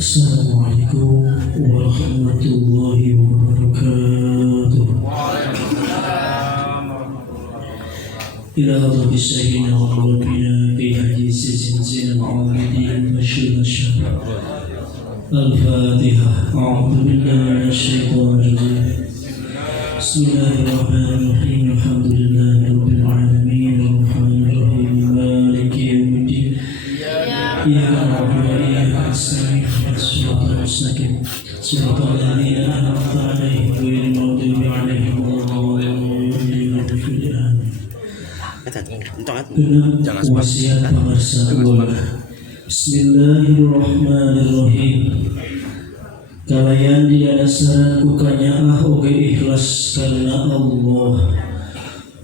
Assalamualaikum warahmatullahi wabarakatuh. Ila rabbi sayyidina wa rabbina fi hadisi zinzina al-awalidin masyur masyur. Al-Fatihah. A'udhu billahi minasyaitonir rajim. Bismillahirrahmanirrahim. Alhamdulillahi rabbil alamin. Ar-rahmanir rahim. Maliki yaumiddin. Iyyaka na'budu wa iyyaka nasta'in. Shiratal mustaqim. Shiratal ladzina an'amta 'alaihim ghairil maghdubi 'alaihim waladdallin. Genap wasiat pamirsa kula. Bismillahirrahmanirrahim. Kalayan dia dasaran kukanya oge ikhlas karena Allah.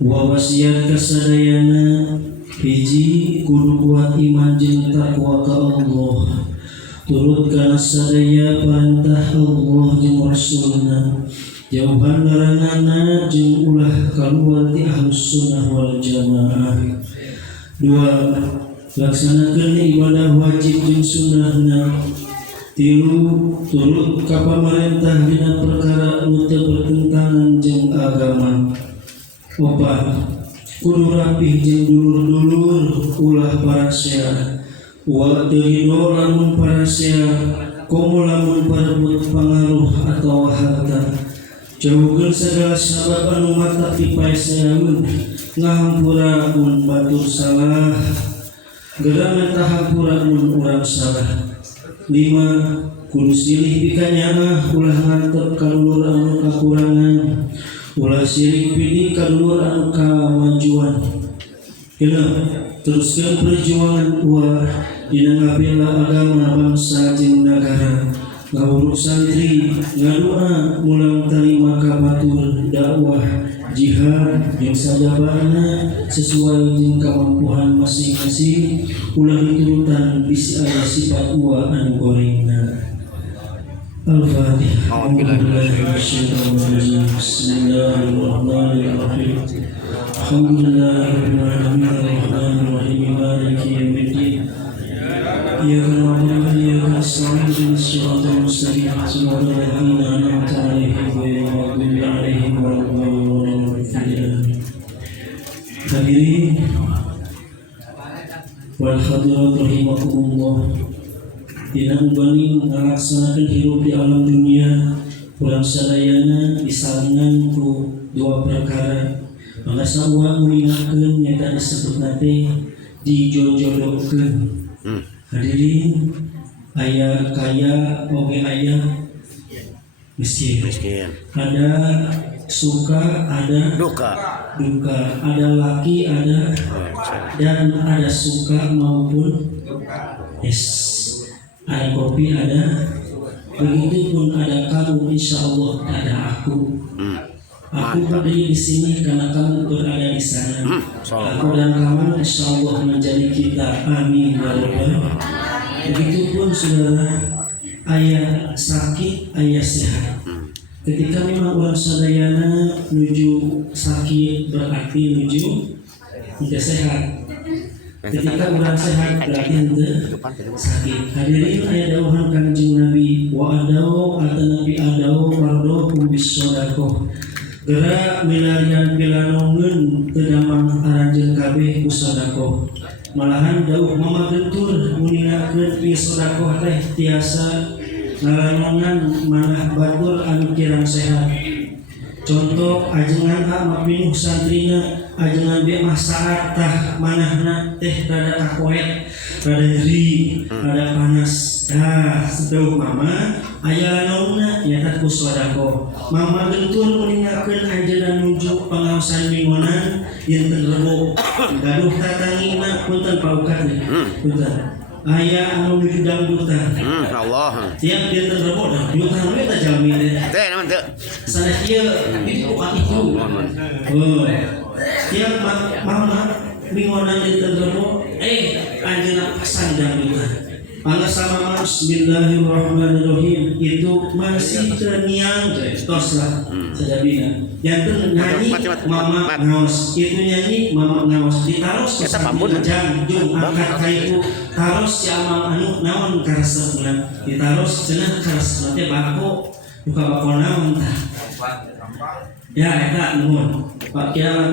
Wa wasiat kasadayana hiji kudu kuat iman jeung takwa ka Allah. Turut kana sadaya perintah Allah jeung Rasulna. Jauhan laranganna jeung ulah kaluar ti Ahlus Sunnah wal Jamaah. 2. Laksanakeun ibadah wajib jeung sunnahna. 3. Turut ka pamarentah dina perkara nu teu bertentangan jeung agama. 4. Kudu rapih jeung dulur-dulur ulah parasea. Wa teu ridho lamun parasea komo lamun parebut pangaruh atau harta. Jauhkeun segala sabab anu mata pipaesaeun ngahampura mun batur salah. Gerangan tahampura mun urang salah. 5. Kudu silih pikanyaah ulah ngantep kalulur anu kakurangan. Ulah sirik pilih kalulur anu kamajuan. 6. Teruskeun perjuangan ulah dina ngabela agama bangsa jeung nagara. Ngawuruk santri, ngadua mulang tarima kabatur dakwah jihad jeung sajabana sesuai jeung kemampuan masing-masing. Ulah diturutan bisi aya sifat uwa anu gorengna. Al-Fatihah. Bismillahirrahmanirrahim. Alhamdulillahirabbil alamin arrahmanir rahim maliki yaumiddin. Iyyaka na'budu wa iyyaka nasta'in ihdinas siratal mustaqim siratal ladzina an'amta 'alaihim ghairil maghdubi 'alaihim waladdallin. Hadirin wal hadirat rahimakumullah. Dina ubani ngalaksanakeun hirup di alam dunia urang sadayana disalingan ku dua perkara. Mangga saua mulingakeun nyata disebutna teh dijojodokeun. Hadirin, aya kaya oge aya miskin. Ada suka, ada duka. Ada laki, ada dan ada suka maupun ada kopi, ada begitupun ada kamu, insya Allah ada aku. Aku berdiri di sini karena kamu berada di sana. Aku dan kamu insya Allah menjadi kita. Amin ya Rabbal. Begitupun saudara, ayah sakit, ayah sehat. Ketika memang orang sadayana menuju sakit berarti menuju tidak sehat. Ketika orang sehat berarti henteu sakit. Hadirin aya dawuhan Kanjeng Nabi, wa adau atau Nabi adau wardo bis sedekah. Gerak milarian pilanongeun teu damang aranjeun kabeh ku sedekah. Malahan dawuh mamagentur muninakeun pi sedekah teh tiasa ngalanongan manah batur anu kirang sehat. Contoh ajengan mapinuh santrina, ajengan be mah saat tah manahna teh rada kakoet, rada nyeri, rada panas. Nah, sedeuh mama aya lanauna nyata ku sedekah. Mama gentur mulingakeun ajeuna nuju pangaosan bingonan yen teu rebo. Gaduh tatangina punten paukat deui. Punten. Aya anu nuju dangdutan. Allah. Tiap dia teu rebo dah dangdutan we teh jalmi teh. Teh naon teu? Sanes ieu itu atiku. Tiap mama bingonan teu rebo ajeuna pasang dangdutan. Sama Bismillahirrahmanirrahim itu masih terniang tos lah sejabina. Yang nyanyi mama ngaos itu nyanyi mama ngaos ditaruh ke jang jung angkat kaitu taruh si amang anu naon karesepna ditaruh cenah karesepna teh bako buka bako naon tah ya eta nuhun Pak Kiai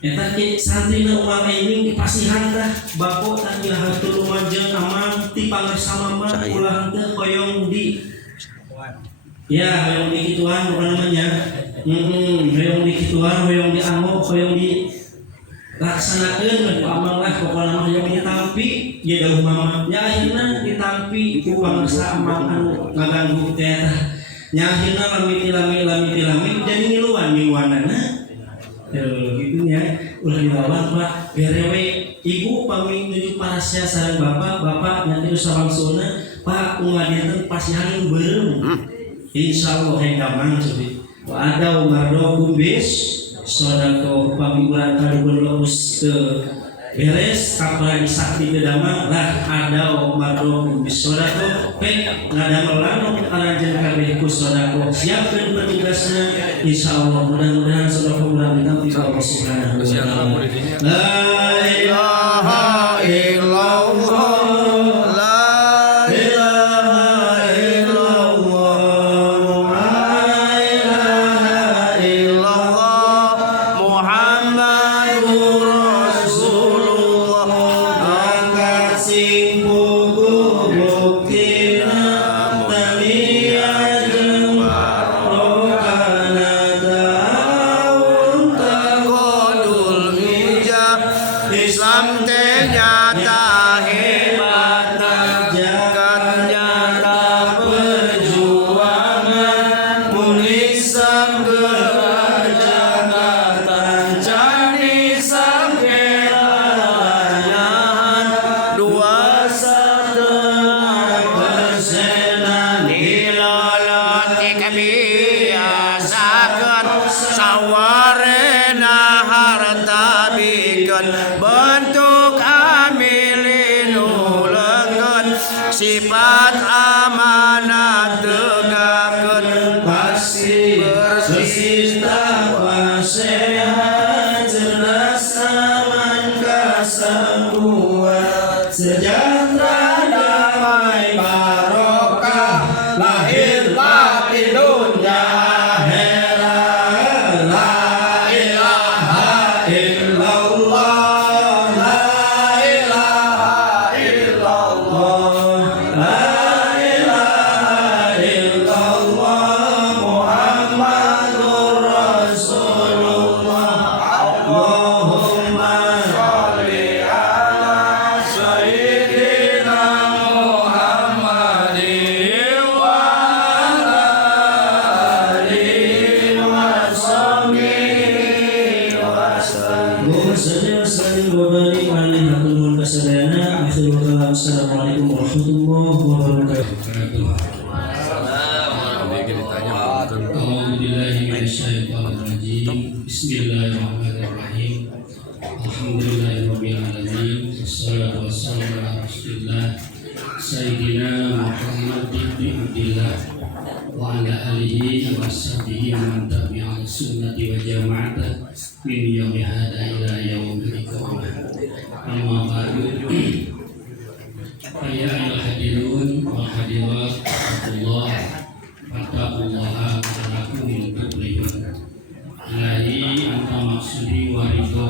eta ki santrina umat ini dipasihan tah bako tah ilahatul lumajeng amang ti pangersama mah ulah teh hoyong di ya hoyong di kituan bukan namanya hoyong di kituan hoyong di anggo hoyong di laksanakeun amal lah pokona mah hoyong ditampi ye dawuh mama nya ayeuna ditampi ku pangersa amang anu ngaganggu teh tah nya ayeuna lamiti jadi ngiluan-ngiluanana gitu ya ulah dilawan Pak berewe ibu pami nuju parasya sareng bapak nanti sawangsuna Pak ngadieukeun pasihan beureum insyaallah hengamang sudah wa ada umardo kumbis sodako pami urang kaluhur leus ke beres kapal sakti kedamang lah ada umardo kumbis sodako ngadamel lanung aranjeun kabeh ku sodako siapkeun petugasna insyaallah mudah-mudahan sodako urang ditampi ka Allah Subhanahu wa taala la ilaha illallah bentuk amilinulekeun sifat amanat tegakkeun pasti bersih takwa sehat cerdas aman kesembuhan sejahtera damai barokah lahir batin dunia akhirat la ilaha illallah Assalamualaikum warahmatullahi wabarakatuh. Bismillahirrahmanirrahim. Alhamdulillahirabbil alamin. Wassalatu wassalamu ala Rasulillah Sayyidina Muhammad bin Abdillah wa ala alihi wa sahbihi man tabi'a sunnati wa jama'ata min yaumi hada ila yaumil qiyamah. Amma ba'du. Ya ayyuhal hadirun wal hadirat Allah fattaqullaha la'allakum tuflihun. Ilahi anta maksudi wa ridho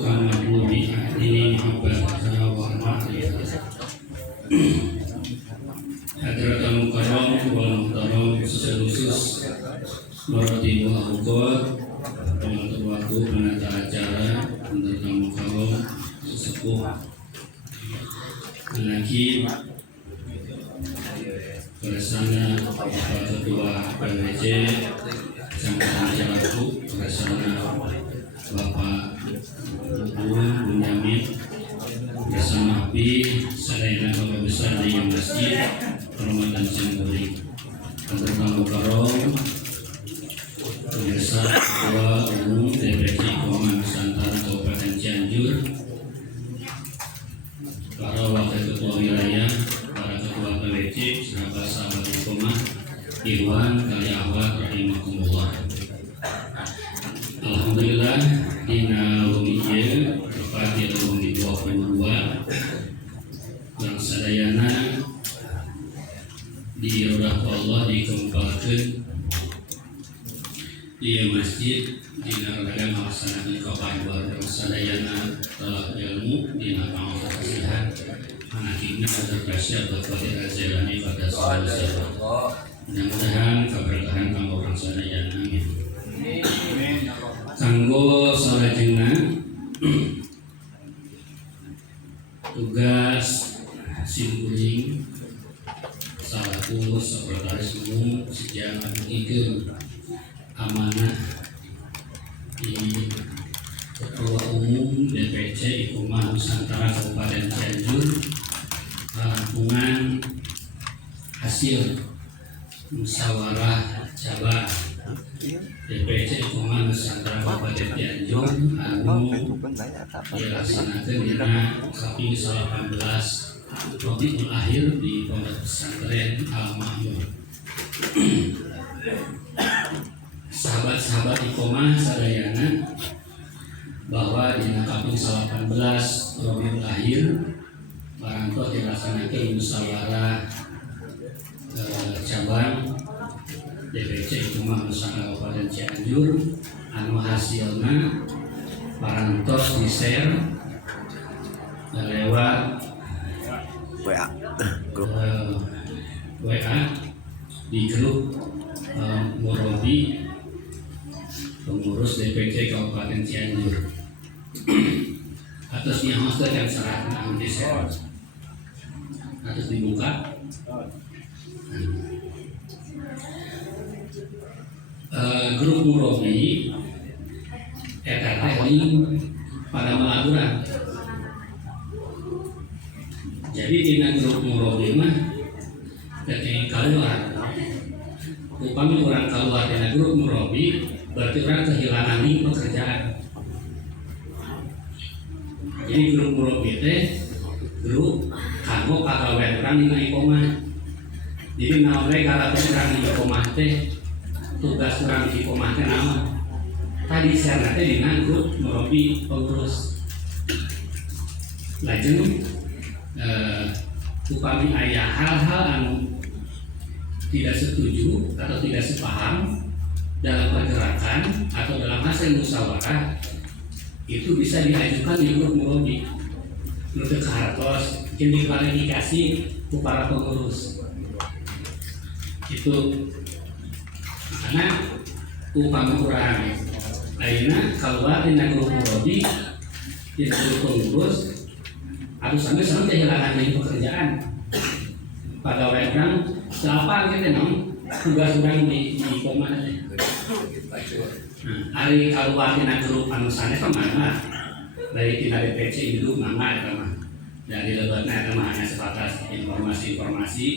kama budi ahdini mahabbata wa ma'rifah. Hadratul mukarram wal muhtaram secara khusus Maratibu Al-Qad pengatur waktu penata acara Hadratul mukarram sesepuh lagi bersama Bapak Ketua PWJ Jangkaan Jalaku bersama Bapak Bunyamin bersama Abi Sarena Bapak Besar di Masjid Ramadan Semburi Hadratul Mukarram Pemirsa Ketua Umum DPRD Keuangan Nusantara Kabupaten Cianjur, para wakil ketua wilayah Iwan kali awal rahimakumullah. Alhamdulillah dina wengi ieu tepat di wengi 22 yang sadayana di rodah Allah dikempalkeun di masjid dina radagan melaksanakeun kabar yang sadayana telah ilmu dina pangaos kasihan anakina terkasih Al-Fatihah Zailani pada sallallahu. Mudah-mudahan keberkahan kanggo orang sadayana amin. Kanggo salajengna tugas simkuring salaku sekretaris umum sejak ngikeun amanah di Ketua Umum DPC Iqomah Nusantara Kabupaten Cianjur rampungan hasil musyawarah cabang DPC Iqomah Nusantara Kabupaten Cianjur anu dilaksanakeun dina Saping 18 Rabiul Akhir di Pondok Pesantren Al-Ma'mun. Sahabat-sahabat Iqomah sadayana bahwa dina Saping 18 Rabiul Akhir barangkali dilaksanakeun musyawarah cabang DPC Iqomah Nusantara Kabupaten Cianjur anu hasilna parantos di-share lewat WA di grup Murabi pengurus DPC Kabupaten Cianjur. Atas nyawas yang serahkan anu di-share atas dibuka. Grup Murabi eta teh pada melakukan. Jadi dina grup Murabi mah ketika keluar upami orang keluar dina grup Murabi berarti orang kehilangan pekerjaan. Jadi grup Murabi teh grup kanggo kagawean urang dina Iqomah. Jadi naon we kagawean urang di Iqomah teh tugas urang di Iqomah teh naon? Tadi share teh dina grup Murabi pengurus. Lajeng upami aya hal-hal anu tidak setuju atau tidak sepaham dalam pergerakan atau dalam hasil musyawarah itu bisa diajukan di grup Murabi. Menurut hartos yang diklarifikasi ke para pengurus itu karena upami urang ayeuna keluar dina grup Murabi di grup pengurus atau sampai kehilangan dari pekerjaan pada orang siapa gitu nong tugas orang di Iqomah hari keluar dina grup anu sanes mana dari tina DPC itu mangga eta mah dari lebatna eta mah hanya sebatas informasi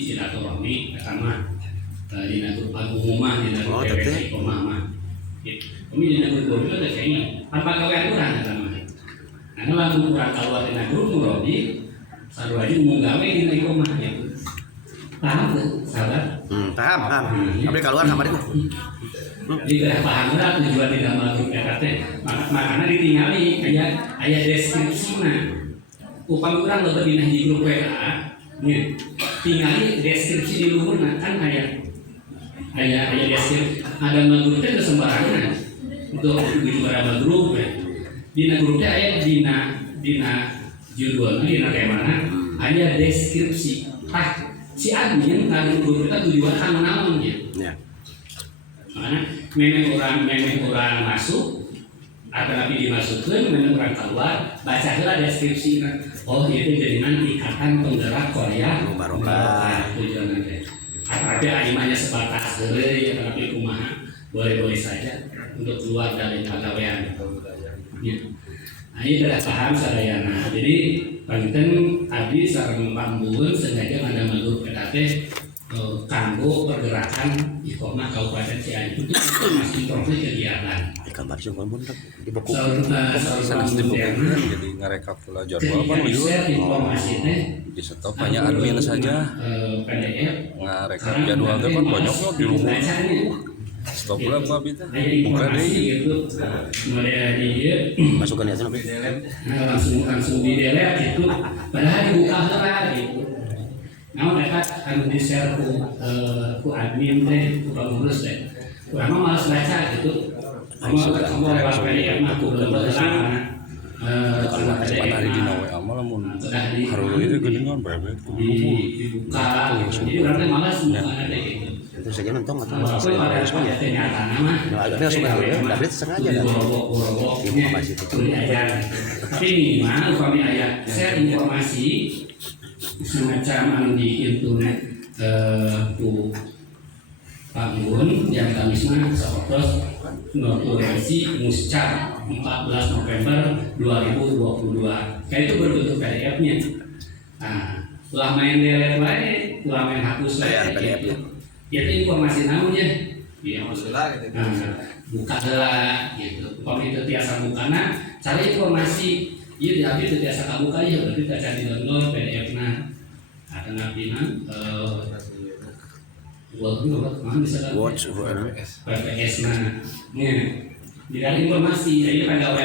silaturahmi eta mah dina grup umumah dina grup DPC Iqomah mah kami dina grup itu ada kayaknya apa gawean urang eta mah karena lalu kurang keluar dina grup Murabi sarua aja mau gawe dina Iqomah ya paham tuh sahabat? Paham. Tapi keluar kamar itu. Jika paham lah tujuan di dalam grup RT, makanya ditinggali ayat deskripsinya. Upami orang lebih dina di grup WA, tinggali deskripsi di luhur kan ayat deskripsi. Ada grupnya sembarangan untuk beberapa grup ya. Dina grupnya ayat dina judulnya dina kayak mana? Ayat deskripsi. Si admin kalau grup kita tujuan kan naonnya. Ya. Karena memang orang masuk atau nabi dimasukkan, memang orang keluar baca lah deskripsi kan. Oh itu jadikan ikatan penggerak Korea barokah tujuan nanti. Tapi animanya sebatas dari tapi kumaha boleh saja untuk keluar dari pegawaian. Ya. Nah ini sudah paham sadayana. Jadi Panten abdi sareng pambulun sengaja ada maghrub PKT kanggo pergerakan Iqomah Kabupaten Cianjur itu masih konflik kegiatan. Gambar sih pun di buku. Jadi ngerekap pula jadwal apa lu di stop hanya admin saja ngerekap jadwal itu kan banyaknya di rumah stop pula apa kita buka deh Masukkan ya sampai. langsung di delete gitu padahal dibuka lah gitu. Nah mereka harus di share ku admin teh ku pengurus teh kurang malas baca gitu. Kamu lewat PDF mah aku belum cepat hari di nawe amal lamun harus itu geningan berapa dibuka jadi orang malas bukan ada gitu. Itu saja nonton atau Kalau ada ternyata nama agak langsung ya. Dapat sengaja dah. informasi itu. Tapi minimal kami ayat share informasi semacam anu di internet ku Panggun yang kami semua sahabat notulensi muscap 14 November 2022. Kayak itu berbentuk PDF-nya. Nah, telah main delete lagi, telah main hapus lagi. Gitu. Itu informasi namanya. Ya, gitu. Buka lah, gitu. Kalau itu biasa bukana, cari informasi. Iya diambil itu biasa kabuka ya, berarti kita cari download PDF-nya. Ada nabinya. PPS nah, di dalam informasi jadi pada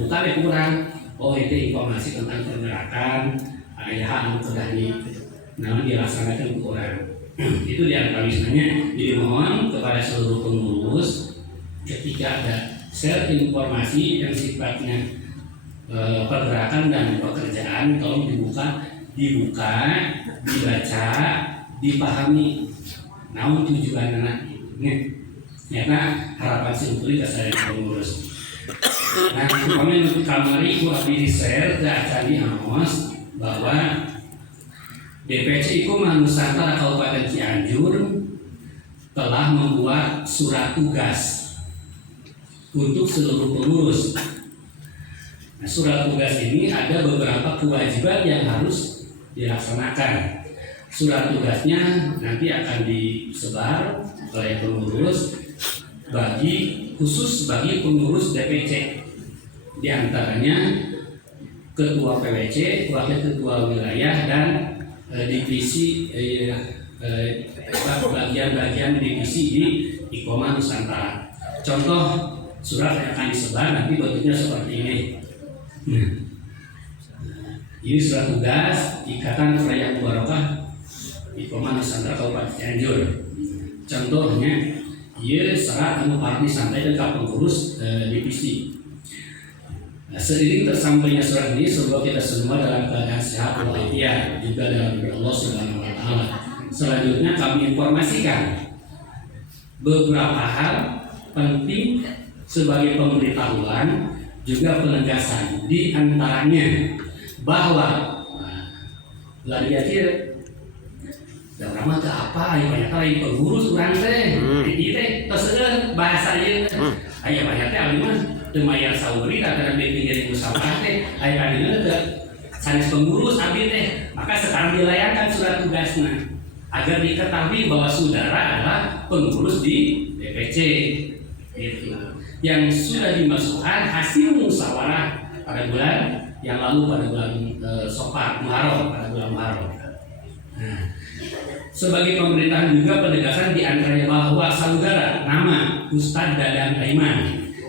bukan yang kurang. Oh itu informasi tentang pergerakan ayah sudah dilaksanakan kurang. Itu diantara misalnya dimohon kepada seluruh pengurus ketika ada share informasi yang sifatnya pergerakan dan pekerjaan tolong dibuka, dibaca, dipahami. Namun tujuan anak ini, ternyata harapan simpulnya saya pengurus. Nah, kami kamari ku abdi share ke Acadi Amos bahwa DPC itu Nusantara Kabupaten Cianjur telah membuat surat tugas untuk seluruh pengurus. Nah, surat tugas ini ada beberapa kewajiban yang harus dilaksanakan. Surat tugasnya nanti akan disebar oleh pengurus khusus bagi pengurus DPC. Di antaranya ketua PWC, wakil ketua wilayah dan divisi bagian-bagian divisi di Iqomah Nusantara. Contoh surat yang akan disebar nanti bentuknya seperti ini. Ini surat tugas Ikatan Perayaan Barokah Iqomah Nusantara Kabupaten Cianjur. Contohnya, ia serat anu parti santai dan pengurus divisi. Nah, seiring tersampainya surat ini, semoga kita semua dalam keadaan sehat walafiat juga dalam ridho Allah Subhanahu wa Ta'ala. Selanjutnya kami informasikan beberapa hal penting sebagai pemberitahuan juga penegasan, di antaranya bahwa lagi akhir dan ramah ke apa? Ayo banyak lain pengurus kurang teh. Ini teh tersegar bahasa ieu. Ayo banyak teh alima teu mayar sauri karena bikin musyawarah teh. Ayo kadieu teh sanes pengurus abdi teh. Maka sekarang dilayangkan surat tugasnya agar diketahui bahwa saudara adalah pengurus di DPC. Gitu. Yang sudah dimasukkan hasil musyawarah pada bulan yang lalu pada bulan Safar Muharram pada bulan Muharram. Nah, sebagai pemerintahan juga penegasan di antaranya bahwa saudara nama Ustadz Dadan Aiman,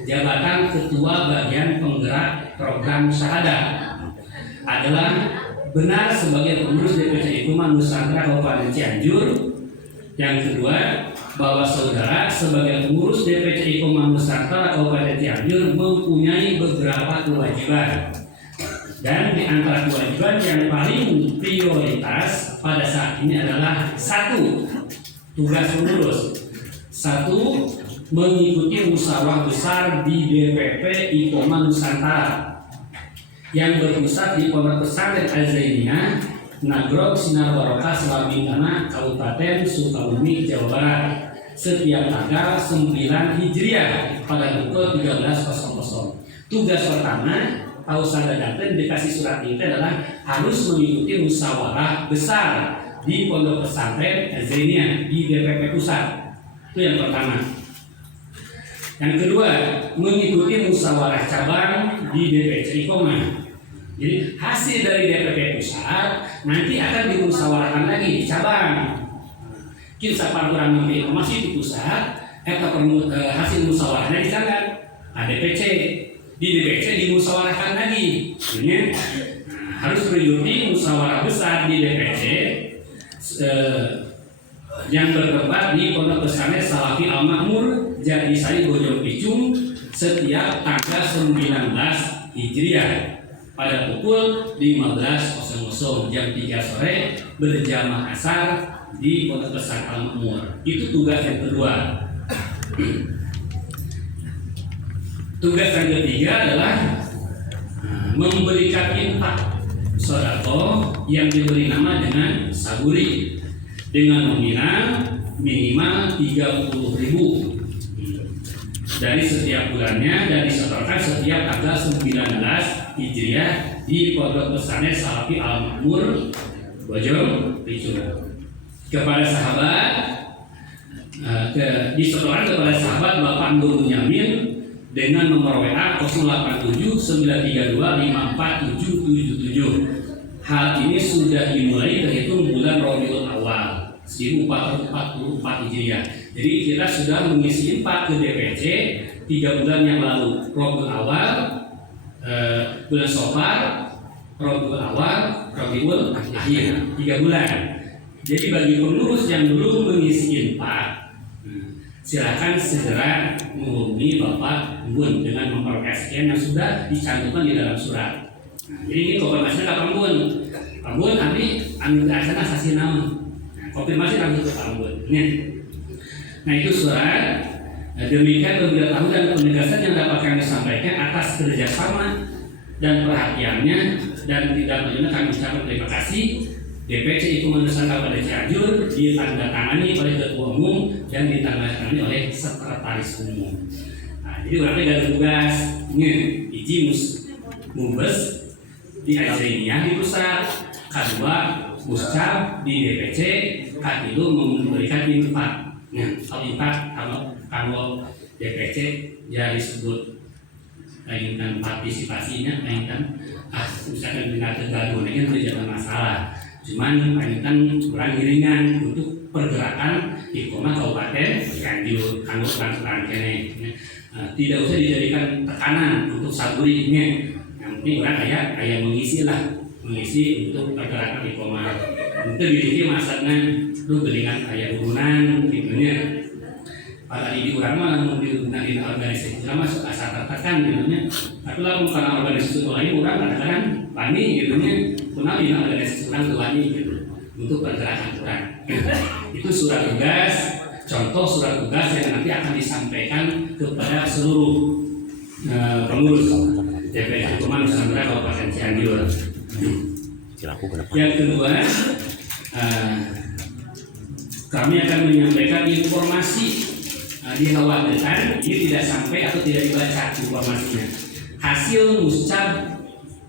jabatan Ketua Bagian Penggerak Program Syahadat, adalah benar sebagai pengurus DPC Iqomah Nusantara Kabupaten Cianjur. Yang kedua, bahwa saudara sebagai pengurus DPC Iqomah Nusantara Kabupaten Cianjur mempunyai beberapa kewajiban. Dan di antara kewajiban yang paling prioritas pada saat ini adalah satu, tugas pengurus. Satu, mengikuti musyawarah besar di DPP Iqomah Nusantara yang berpusat di Pondok Pesantren Al-Zainiyah Nagrog Sinar Barokah Selabingana Kabupaten Sukabumi Jawa Barat setiap tanggal 9 Hijriah pada pukul 13.00. Tugas pertama tahu sadar dikasih surat itu adalah harus mengikuti musyawarah besar di Pondok Pesantren Zainiyah di DPP Pusat. Itu yang pertama. Yang kedua, mengikuti musyawarah cabang di DPC Iqomah. Jadi hasil dari DPP Pusat nanti akan dimusyawarahkan lagi di cabang. Kita peraturan menteri Iqomah di pusat, hasil musyawarahnya di cabang. DPC di DPC dimusyawarahkan lagi. Ini harus mengikuti musyawarah besar di DPC yang bertempat di Pondok Pesantren Salafi Al Makmur Jatisari Bojong Picung setiap tanggal 19 Hijriah pada pukul 15.00 jam 3 sore berjamaah asar di Pondok Pesantren Al Makmur. Itu tugas yang kedua. Tugas yang ketiga adalah memberikan infak sedekah yang diberi nama dengan saburi dengan nominal minimal 30.000 dari setiap bulannya dan disetorkan setiap tanggal 19 Hijriah di Pondok Pesantren Salafi Al Makmur Bojong Picung. Kepada sahabat disetorkan kepada sahabat Bapak Nur Bunyamin dengan nomor WA 0879254777. Hal ini sudah dimulai terhitung bulan Rabiul Awal 1444 Hijriah. Jadi kita sudah mengisi infak ke DPC 3 bulan yang lalu. Rabiul Awal, bulan Safar, Rabiul Awal, Rabiul Akhir, 3 bulan. Jadi bagi pengurus yang belum mengisi infak, silakan segera menghubungi Bapak Bun dengan nomor SN yang sudah dicantumkan di dalam surat. Jadi ini konfirmasi Pak Bun. Pak Bun nanti anu asana sasi nama. Konfirmasi langsung ke Pak Bun. Nah itu surat. Demikian pemberitahuan dan penegasan yang dapat kami sampaikan atas kerjasama dan perhatiannya, dan tidak lanjutnya kami ucapkan terima kasih. DPC itu mendesak kepada Cianjur ditandatangani oleh Ketua Umum dan ditandatangani oleh Sekretaris Umum. Nah, jadi berarti ada tugas ini Mubes di Zainiyah di pusat, kedua Muscab di DPC, ketiga memberikan infak. Nah, kalau DPC ya disebut kaitan partisipasinya, kaitan misalkan dengan tergabung ini tidak masalah. Cuman kaitan kurang ringan untuk pergerakan Iqomah Kabupaten Cianjur, kanggo pelan-pelan kene. Tidak usah dijadikan tekanan untuk saburinya. Yang penting orang kayak mengisi untuk pergerakan Iqomah. Untuk diri masaknya lu gelingan kayak urunan gitunya. Pada di orang mah lamun di organisasi lama masuk asal tertekan gitunya. Tapi lamun karena organisasi lain orang kadang-kadang pani gitunya. Kuna di organisasi orang tuani gitu untuk pergerakan orang. Itu surat tugas, contoh surat tugas yang nanti akan disampaikan kepada seluruh pengurus DPC Iqomah Nusantara Kabupaten Cianjur. Yang kedua, kami akan menyampaikan informasi. Dikhawatirkan ini tidak sampai atau tidak dibaca informasinya. Hasil muscab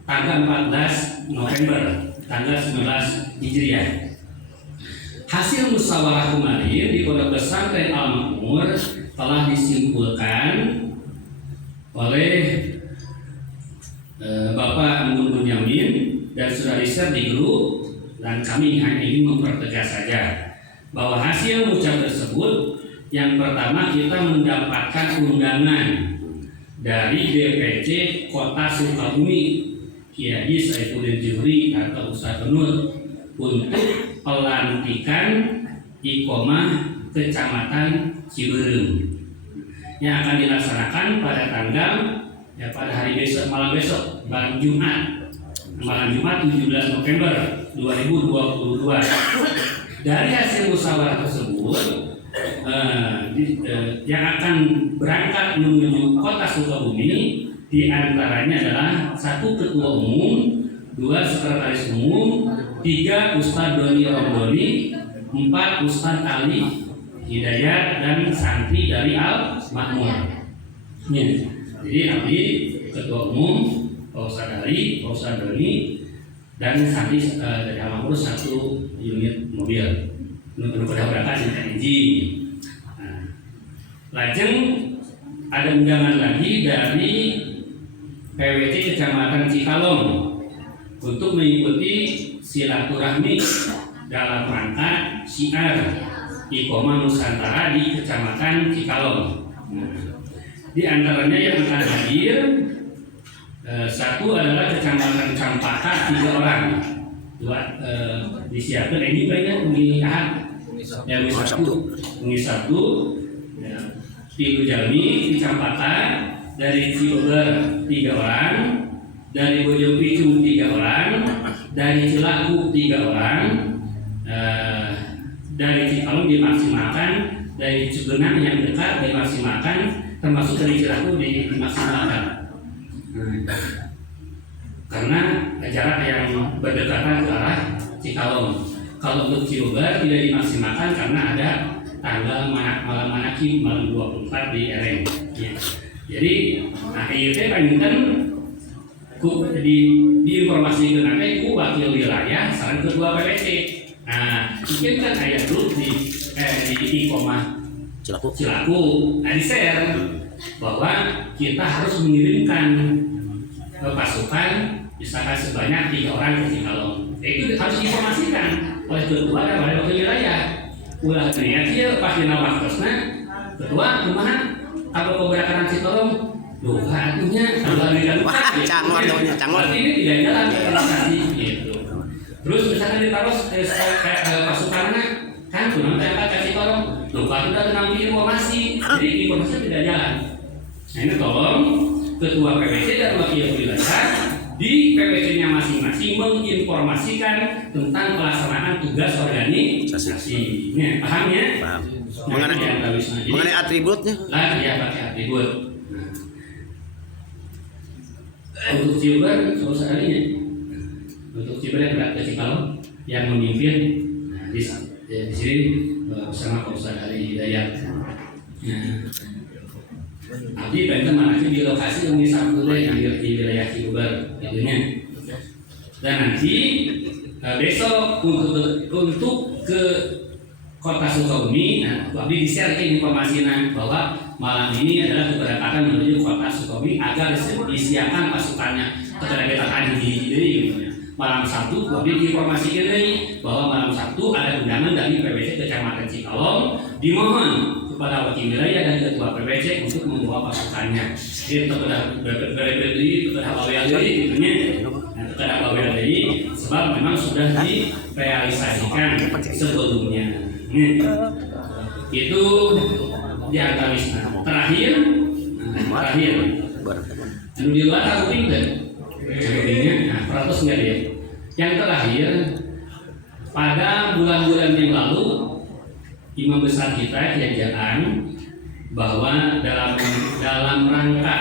tanggal 14 November, tanggal 19 Hijriah. Hasil musyawarah kemarin di Pondok Pesantren Al Makmur telah disimpulkan oleh Bapak Nur Bunyamin dan sudah di-share di grup, dan kami hanya ingin mempertegas saja bahwa hasil muscab tersebut, yang pertama kita mendapatkan undangan dari DPC Kota Sukabumi, Kiai Saifuddin Zuhri atau Ustadz Nur, untuk pelantikan Iqomah Kecamatan Ciberem yang akan dilaksanakan pada tanggal pada hari besok, malam besok, malam Jumat 17 November 2022. Dari hasil musyawarah tersebut, yang akan berangkat menuju Kota Sukabumi diantaranya adalah 1 Ketua Umum, 2 Sekretaris Umum, 3 Ustadz Doni Romdoni, 4 Ustadz Ali Hidayat, dan santri dari Al Makmur. Jadi Abi Ketua Umum, Pak Ustadz Ali, Pak Ustadz Doni, dan Sandi dari Al-Makmur 1 unit mobil menurut berangkat hiji. Lajeng ada undangan lagi dari PWC Kecamatan Cikalong untuk mengikuti silaturahmi dalam rangka syiar Iqomah Nusantara di Kecamatan Cikalong. Di antaranya yang akan hadir satu adalah Kecamatan Campaka 3 orang, disiapkan ini banyak di Ahad, yang Sabtu, ya, Tilu Jalmi di Campaka, dari Ciuber 3 orang, dari Bojong-Picung 3 orang, dari Cilaku 3 orang, dari Cikalong dimaksimalkan, dari Cugenang yang dekat dimaksimalkan, termasuk dari Cilaku dimaksimalkan. Karena jarak yang berdekatan ke arah Cikalong. Kalau untuk Ciuber tidak dimaksimalkan karena ada tanggal malam manaki malam 24 di Ereng. Ya. Jadi, IRT panjangkan diinformasikan nanti ku wakil wilayah saran ketua PWC. Nah, mungkin kan ayat dulu di Iqomah Cilaku, di share bahwa kita harus mengirimkan pasukan misalkan sebanyak 3 orang ke Cikalong. Itu harus diinformasikan oleh ketua dan oleh wakil wilayah. Ulah niat dia pas dina waktosna ketua kumaha kalau keberangkatan Cikalong loh artinya kalau cangol ini tidak jalan organisasi gitu. Terus misalkan ditaruh pasukannya kan kunang berangkat ke Cikalong loh kalau sudah mengambil informasi jadi informasi tidak jalan. Nah ini tolong ketua PWC dan wakil wilayah di PWC-nya masing-masing menginformasikan tentang pelaksanaan tugas organisasi. Paham ya? Paham. Mengenai atributnya? Lah, ya pakai atribut. Untuk Ciuber, saudaranya. Untuk Ciuber yang berada di Cikalong yang memimpin di sini bersama Kausa dari Hidayat. Abdi pengen mana di lokasi yang disambut yang di wilayah Ciuber, tentunya. Dan nanti besok untuk ke Kota Sukabumi, Abdi di-share informasinya bahwa malam ini adalah keberangkatan menuju Kota Sukabumi agar disiapkan pasukannya kepada kita haji gitu. Malam Sabtu Abdi diinformasikan bahwa malam Sabtu ada undangan dari PWC Kecamatan Cikalong, dimohon kepada wakil wilayah dan ketua PWC untuk membawa pasukannya. Jadi kepada awal-awal sebab memang sudah direalisasikan sebelumnya. Itu diantawisna. Terakhir, di luar aku pindah. Nah, peratus enggak dia. Yang terakhir, pada bulan-bulan yang lalu Imam besar kita Kiai bahwa dalam rangka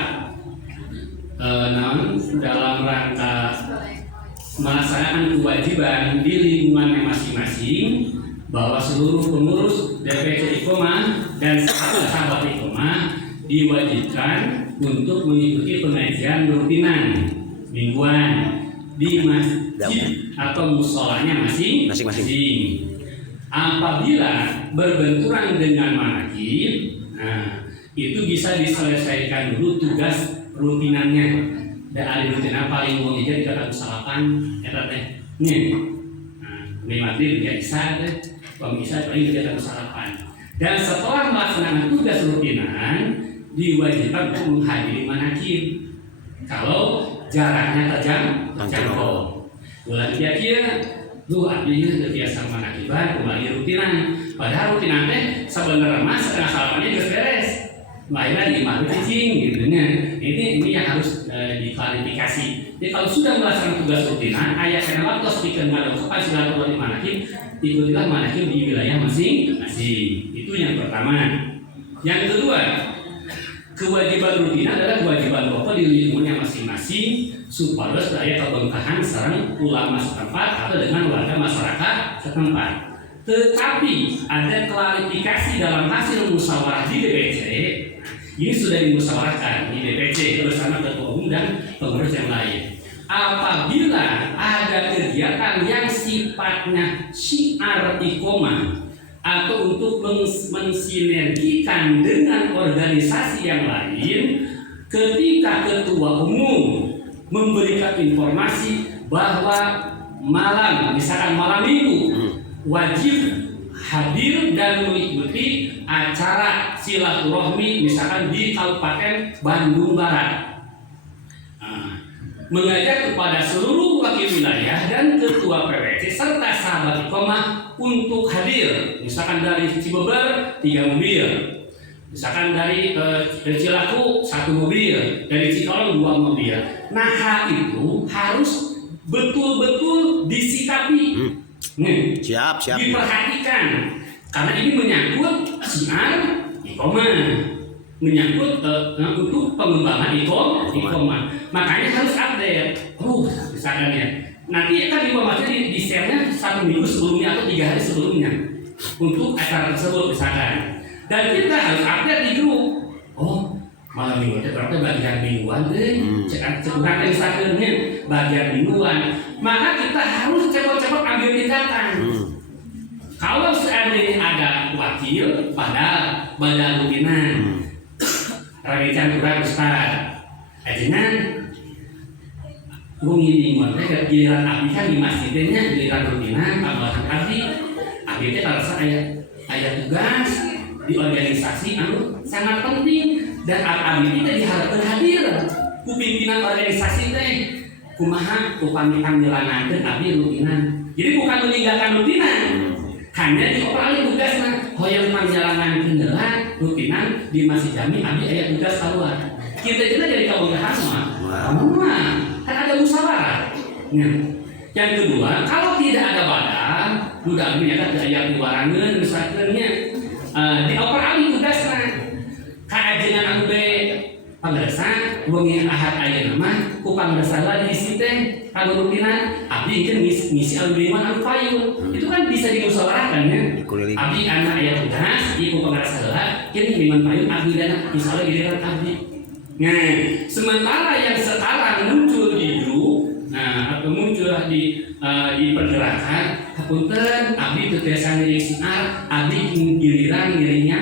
melaksanakan kewajiban di lingkungan masing-masing bahwa seluruh pengurus DPC Iqomah dan sahabat Iqomah diwajibkan untuk mengikuti pengajian rutinan mingguan di masjid atau musholanya masing-masing. Apabila berbenturan dengan manakib, itu bisa diselesaikan dulu tugas rutinannya. Dan ada rutinan paling umum aja dikatakan salapan, teh. Memati dia bisa, pemisah paling dikatakan salapan. Dan setelah melaksanakan tugas rutinan, diwajibkan untuk menghadiri manakib. Kalau jaraknya terjangkau. Ulah dia abdinya terbiasa manakiban, kembali rutinan. Padahal rutinan teh sebenarnya mas setengah salamannya juga beres. Mainan di malu cicing gitu nya. Ini yang harus diklarifikasi. Jadi kalau sudah melaksanakan tugas rutinan, ayat yang waktu speaker pada sopan silaturahmi manakib, ikutilah manakib di wilayah masing-masing. Itu yang pertama. Yang kedua, kewajiban rutinan adalah kewajiban pokok di lingkungannya masing-masing supaya daya kebengkahan sareng ulama setempat atau dengan warga masyarakat setempat. Tetapi ada klarifikasi dalam hasil musyawarah di DPC. Ini sudah dimusyawarahkan di DPC bersama ketua umum dan pengurus yang lain apabila ada kegiatan yang sifatnya syiar iqomah atau untuk mensinergikan dengan organisasi yang lain, ketika ketua umum memberikan informasi bahwa misalkan malam minggu wajib hadir dan mengikuti acara silaturahmi misalkan di Kabupaten Bandung Barat, mengajak kepada seluruh wakil wilayah dan ketua PWC serta sahabat iqomah untuk hadir, misalkan dari Cibeber 3 mobil, misalkan dari Cilaku 1 mobil, dari Cikalong 2 mobil. Nah, hal itu harus betul-betul disikapi. Siap. Diperhatikan karena ini menyangkut syiar iqomah, menyangkut untuk pengembangan iqomah. Makanya harus update. Misalkan ya, nanti kan informasinya di share-nya 1 minggu sebelumnya atau 3 hari sebelumnya untuk acara tersebut misalkan. Dan kita harus update di grup. Malam minggu itu berarti bagian mingguan cekurang misalnya bagian mingguan. Maka kita harus cepat-cepat ambil tindakan. Kalau seandainya ada wakil pada badan rutinan, Rawican kurang Ustaz, ajengan mengiriman giliran abdi kan di masjidnya giliran rutinan abahan abdi itu kalau ayat tugas di organisasi sangat penting dan abdi kita diharapkan hadir ku pimpinan organisasi teh kumaha ku pamitan nyelangakeun abdi rutinan. Jadi bukan meninggalkan rutinan, hanya dioperasi tugasna hoyong menjalankan rutinan di masjid jami abdi aya tugas keluar. Kita jadi kabogahan mah kan ada musyawarah. Yang kedua, kalau tidak ada badan, udah menyatakan daya keluarangan misalnya dioperasi tugasna kaajengan anu be pangresa wengi ahad aya nama ku pangresa lagi siteh kanggo rutinan abdi kan misi alumni anu payung itu kan bisa dimusyawarahkan ya abdi anak aya tugas ibu pangresa heula kieu liman payung abdi dana misalnya giliran abdi. Nah, sementara yang sekarang muncul di grup atau muncul di pergerakan punten abdi teu tiasa ngiring siar abdi giliran ngiringnya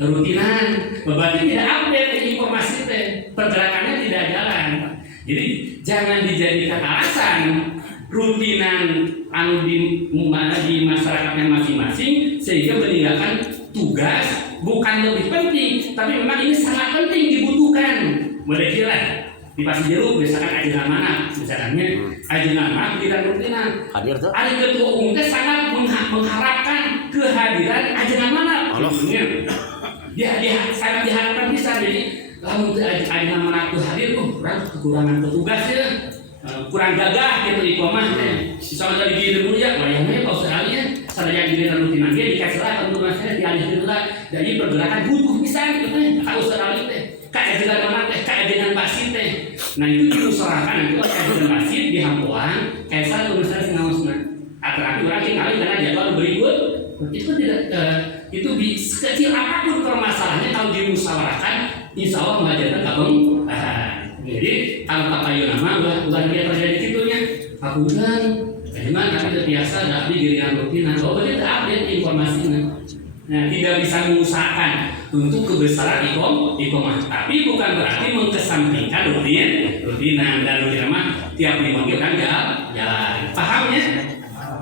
rutinan berarti tidak update informasi teh pergerakannya tidak jalan. Jadi jangan dijadikan alasan rutinan anu di masyarakatnya masing-masing sehingga meninggalkan tugas bukan lebih penting tapi memang ini sangat penting dibutuhkan. Boleh kira di Pasir Jeruk misalkan ajengan mana misalnya ajengan mana tidak rutinan hadir tuh ada ketua umum sangat mengharapkan kehadiran ajengan mana dia sangat diharapkan bisa. Jadi kalau ajengan mana tuh hadir kekurangan petugas ya kurang gagah gitu iqomah misalnya dari diri dulu ya wayangnya kalau sekalian sadaya giliran rutinan dia dikasih lah untuk masalah dialihkan lah jadi pergerakan butuh bisa gitu kalau sekali teh kaejengan mana teh kaejengan basit teh. Nah itu diusahakan nanti kaejengan basit di Hampuan kaisar tulisan singausna atrapi orang kali karena jadwal berikut itu tidak itu sekecil apapun permasalahannya kalau dimusyawarahkan insya Allah mengajarkan kabung. Jadi kalau papayu nama bukan dia terjadi gitunya kabudan gimana tapi biasa tapi giliran rutinan berarti update informasinya. Nah tidak bisa mengusahakan untuk kebesaran iqomah tapi bukan berarti mengesampingkan rutinan dan rutinan tiap dipanggil kan jalan paham ya.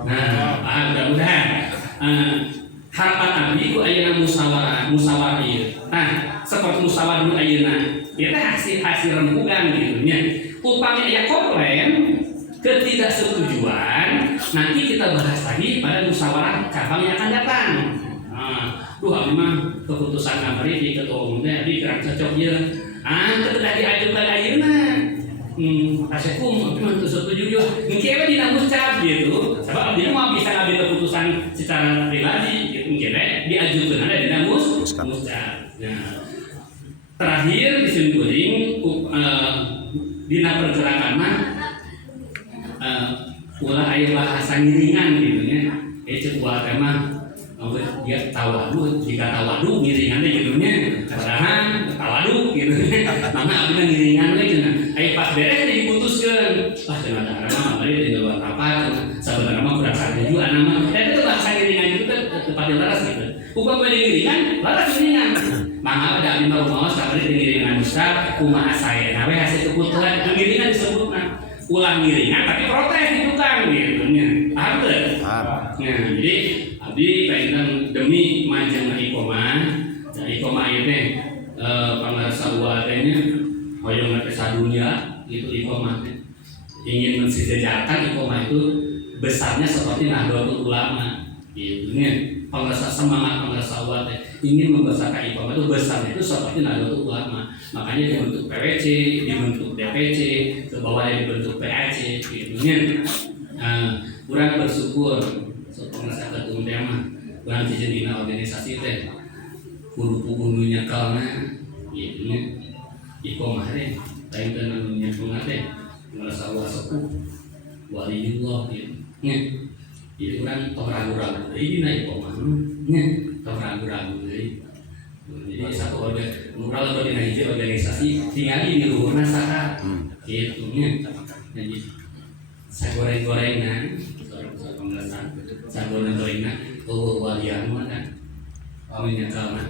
Nah paham mudah-mudahan harapan abdi ku ayeuna musyawarah ieu. Nah seperti musyawarah nu ayeuna kita hasil rembukan gitu nya. Upami aya komplain ketidaksetujuan nanti kita bahas lagi pada musyawarah cabang yang akan datang. Abdi mah keputusan kamari di ketua umum teh abdi kurang cocok ieu. Ketika diajukan ayeuna asekum abdi mah teu setuju yo. Engke we dina muscap gitu. Sebab abdi mah bisa ngambil keputusan secara pribadi gitu engke we diajukeun ada dina muscap. Nah, terakhir disimpulin dina pergerakan mah ulah aya bahasa ngiringan gitu nya. Cek keluarga mah dia tawadu jika tawadu ngiringannya gitu nya. Padahal tawadu gitu. Mangga abdi ngiringan we cenah. Aya pas beres diputuskeun cenah nama mari di luar apa sebenarnya mah kurang setuju nama itu bahasa giringan itu kan tepatnya laras gitu upama giringan laras giringan mangga ada lima rumah sampai di giringan besar kumaha saya nawe hasil keputusan giringan disebutna ulang giringan tapi protes itu kan gitu nya paham tuh nah jadi abdi pengen demi majeng iqomah ieu teh pangarsa wa teh nya hoyong ke sadunya itu iqomah ingin mensejajarkan iqomah itu besarnya seperti Nahdlatul Ulama gitu nya pangarsa semangat pangarsa wa teh ingin membesarkan iqomah itu besarnya itu seperti Nahdlatul Ulama makanya dibentuk PWC dibentuk DPC ke bawahnya dibentuk PAC gitu nya kurang bersyukur pengarsa ketua tema kurang dijadikan organisasi teh kudu-kudunya kalna gitu nya iqomah teh lain kan namanya pengateh merasa sepuh waliullah gitu nya jadi urang tong ragu-ragu deui dina iqomah nya tong ragu-ragu deui jadi satu mural dina hiji organisasi tinggal di luhurna saha gitu nya jadi sagoreng-gorengan sagoreng-gorengan walian mah kan menyekalna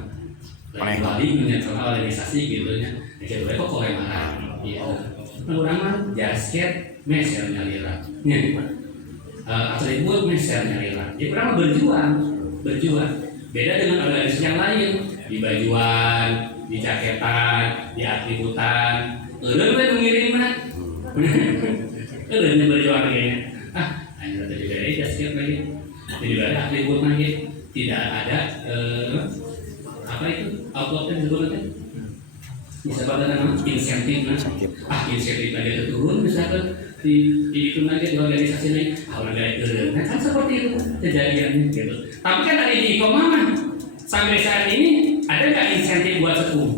lain wali menyekalna organisasi gitu nya kedua kok kowe marah gitu urang mah jasket meser nyalira nya atribut meser nyalira jadi urang berjuang beda dengan organisasi yang lain di bajuan di jaketan di atributan eureun we mengirimna eureun berjuang kayaknya hanya tadi beda jasket lagi jadi beda atribut lagi tidak ada apa itu outlooknya disebutnya bisa pada nama insentif aja turun misalkan di itu aja di organisasi ini orang dari turun kan seperti itu kejadiannya gitu tapi kan dari di iqomah sampai saat ini ada nggak insentif buat sepuh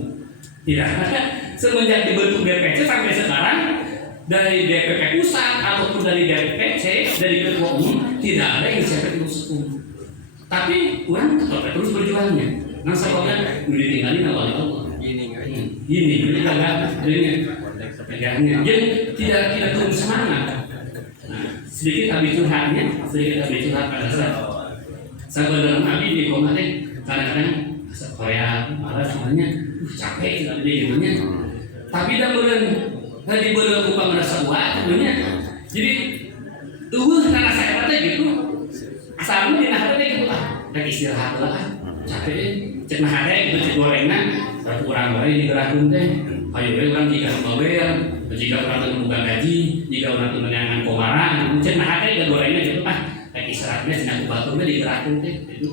tidak ada semenjak dibentuk DPC sampai sekarang dari DPP pusat ataupun dari DPC dari ketua umum tidak ada insentif untuk sepuh tapi orang tetap terus berjuangnya nah sebabnya udah ditinggalin oleh Allah ini agak pegangnya tidak turun semangat sedikit habis curhatnya pada saat sahabat Nabi di iqomah kadang-kadang Korea malah semuanya capek tidak ada gitunya tapi dah di berenang upah merasa kuat sebenarnya jadi karena saya kata gitu asalnya di nahdlatul gitu rek istirahat lah capek cek nahdlatul gitu gorengna kurang bae digerakeun teh ayo we urang jika bawer jika urang teu buka gaji jika urang teu meneangan komaran cek nahdlatul gorengna gitu rek istirahatnya cenah baturna digerakeun teh gitu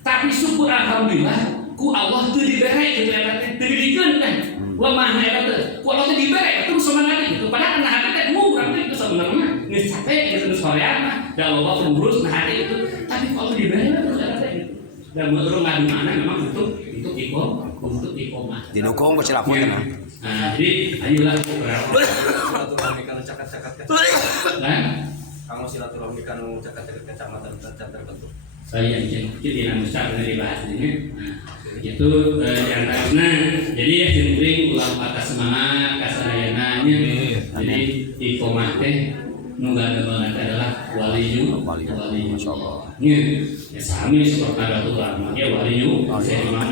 tapi syukur alhamdulillah ku Allah teu dibere gitu eta teh teu didikeun teh lemah eta teh ku Allah teu dibere terus semangat gitu padahal nahdlatul teh murang teh itu sebenarnya geus capek geus sorean mah da loba pengurus nahdlatul itu tapi kalau dibere terus eta teh gitu dan menurut ngadu mana memang untuk iqomah dinukung ku cilaput nah jadi ayolah silaturahmi kanu cakat-cakat kamu silaturahmi kanu cakat-cakat kecamatan tertentu saya yang tidak besar dari bahas ini itu diantaranya jadi ya penting ulang patah semangat kasarananya jadi iqomah teh nunggal banget adalah waliyu ya sami seperti Nahdlatul Ulama ya waliyu saya Imam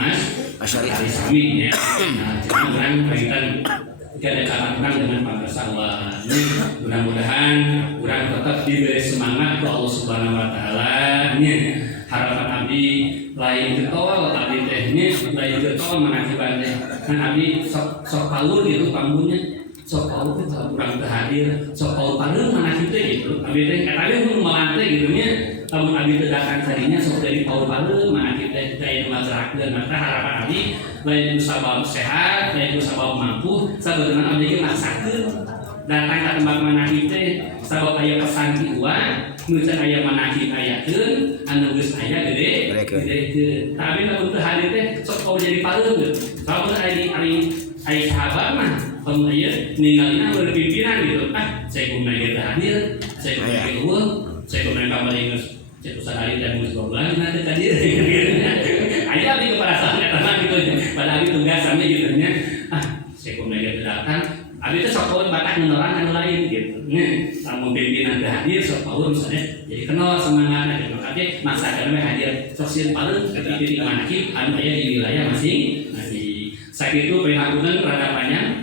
Asy'ari sami ya nah jangan orang kaitan kedekatan dengan pangarsa Allah mudah-mudahan orang tetap diberi semangat ke Allah Subhanahu wa taala nya harapan abdi lain getol abdi tehnya lain getol manakiban teh kan abdi sok paul gitu panggunnya sok paul teh kurang hadir sok paul padeung mana kitu gitu abdi teh eta ge mun melantai gitu nya lamun abdi teu datang sarinya sok dari paul padeung mana kitu teh daya mazrakeun maka harapan abdi lain sabab sehat lain sabab mampu sabenerna abdi ge maksakeun datang ka tempat manahib teh sabab aya pesan ti uang nu can aya manahib ayakeun anu geus aya gede tapi lamun teu hadir teh sok paul jadi padeung sababu ari sahabat mah kamu aja ninggalin aku pimpinan gitu saya kumna gitu hadir saya kumna gitu saya kumna kamar ingus cetu sehari dan mus 12 nanti tadi aja di kepala sana teman gitu pada hari tugasannya gitu nya saya kumna gitu datang Abi itu sok paut batak ngeneran anu lain gitu. Tamu pimpinan teh hadir sok paut misalnya jadi kenal semangatna gitu. Makanya masakan we hadir sok sieun pareun di manakib anu aya di wilayah masing-masing. Sakitu pinahakunan rada panjang.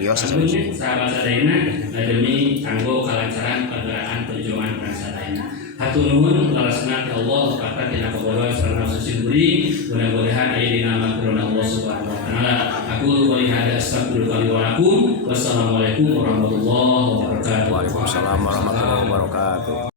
Sahabat sadayana demi kanggo kalancaran pergerakan perjuangan bangsa sadayana. Hatur nuhun larasna ka Allah pakat dina pagawai sareng susiburi mudah-mudahan aya dina magfirun Allah subhanahu wa taala. Aku qouli hada astaghfirullah wa lakum. Wassalamualaikum warahmatullahi wabarakatuh. Waalaikumsalam warahmatullahi wabarakatuh.